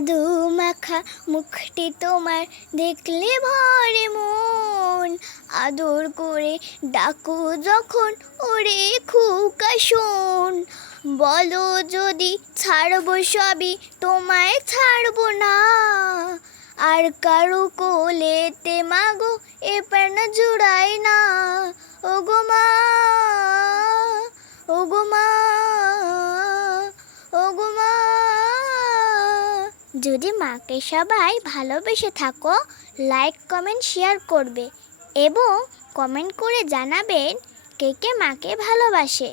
জাদু মাখা মুখটি তোমার দেখলে ভরে মন, আদর করে ডাকো যখন ওরে খোকা শোন। বলো যদি ছাড়বো সবই তোমায় ছাড়বো না, আর কারো কোলেতে মাগো এ প্রাণ জুড়াই না। ওগো মা, ওগো মা, ওগো মা। যদি মাকে সবাই ভালোবেসে থাকো, লাইক কমেন্ট শেয়ার করবে এবং কমেন্ট করে জানাবেন কে কে মাকে ভালোবাসে।